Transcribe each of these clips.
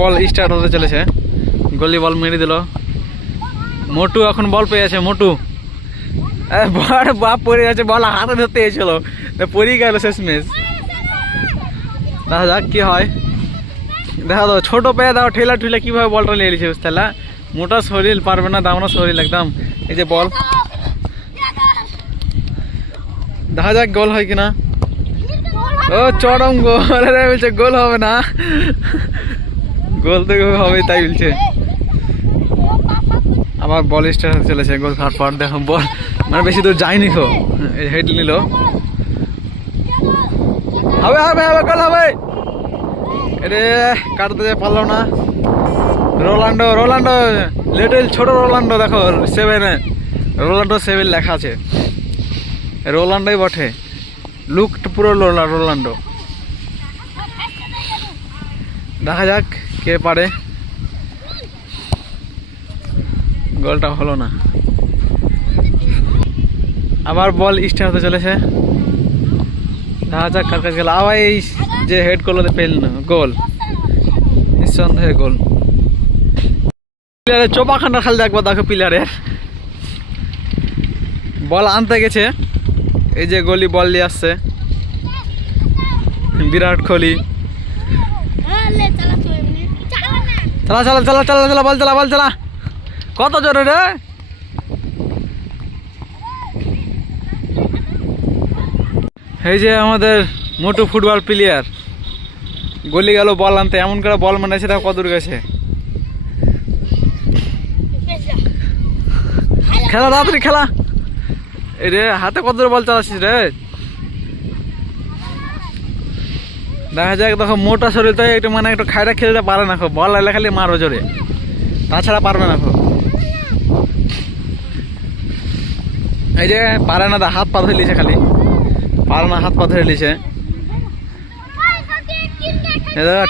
বল start হতে চলেছে, গলি বল মেরে দিল মোটু, এখন বল পেয়ে আছে মোটু, বড় বাপ পড়ে যাচ্ছে, বল হাতে ধরতে এসেছিল পড়েই গেল শেষমেশ। দেখা যাক কি হয়, দেখা দাও ছোট পেয়ে দাও ঠেলা ঠুলা কিভাবে বলটা নিয়ে এলিছে বুঝতে পারলা, মোটা শরীর পারবে না, দামনা শরীর একদম। এই যে বল, দেখা যাক গোল হয় কিনা। ও চরম গোল, বলছে গোল হবে না, গোল তো হবে তাই বলছে। আবার বল স্টার্ট হতে চলেছে, গোল খাওয়ার পর দেখো বল মানে বেশি দূর যায়নি, খো হেড নিল, হবে হবে হবে গোল হবে। এরে কাটতে পারলো না, রোনাল্ডো রোনাল্ডো লিটল ছোট রোনাল্ডো, দেখো 7 রোনাল্ডো 7 লেখা আছে, রোনাল্ডোই বটে, লুক পুরো রোনাল্ডো। দেখা যাক কে পারে, গোলটা হলো না। আবার বল স্টার্ট হতে চলেছে, দেখা যাক কার কাছে গেল। আবার এই যে হেড করলো পেল না, গোল নিঃসন্দেহে গোল। প্লেয়ারের চোপাখানটা খালি দেখবো, দেখো প্লেয়ারের বল আনতে গেছে, এই যে গলি বল নিয়ে আসছে বিরাট কোহলি, চালা চালা চালা চালা চালা বল চালা বল চালা, কত জোরে রে। এই যে আমাদের মোটু ফুটবল প্লেয়ার গলি গেল বল আনতে, এমন করে বল মানেছে, তাও কত দূর গেছে। খেলা তাড়াতাড়ি খেলা, এই রে হাতে কত দূর বল চালাচ্ছিস রে। দেখা যাক, দেখো মোটা শরীর তাই একটু মানে একটু খাইটা খেলতে পারে না, বল এলে খালি মারো জোরে, তাছাড়া পারবে না। এই যে পারে না, হাত পা ধরে লিছে, খালি পারে না, হাত পা ধরে লিছে।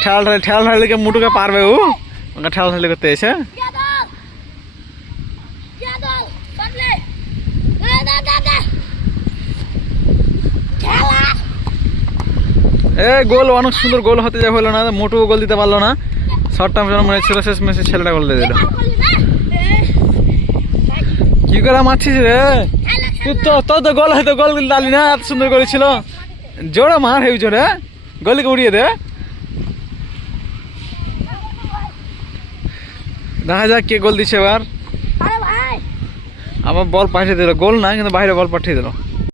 ঠেলা ঠেলি মুটুকে পারবে, ও ওকে ঠেলা ঠেলি করতে এসে। গোল অনেক সুন্দর গোল হতে যা হলো না, মোটু গোল দিতে পারলো না, শর্ট টাইম মনে ছিল, শেষ ম্যাচে ছেলেটা গোল দিয়ে দিল। কি করে মারছিস রে তুই, তোর তো গোল হয়তো, গোল দালি না, এত সুন্দর গোল ছিল, জোরে মার হেউ জোরে, গলিকে উড়িয়ে দে। দেখা যাক কে গোল দিচ্ছে এবার। আবার বল পাঠিয়ে দিল, গোল না কিন্তু বাইরে বল পাঠিয়ে দিল।